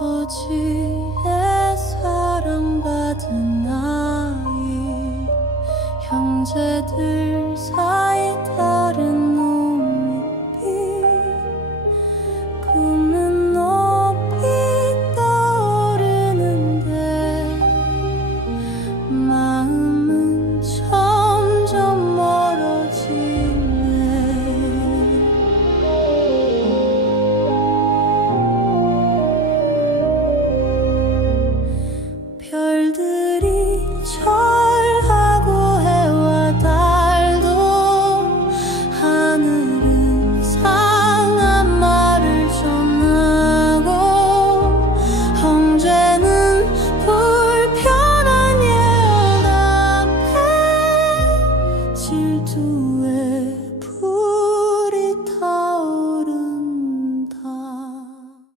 아버지의 사랑받은 아이 형제들 사이 다른 눈빛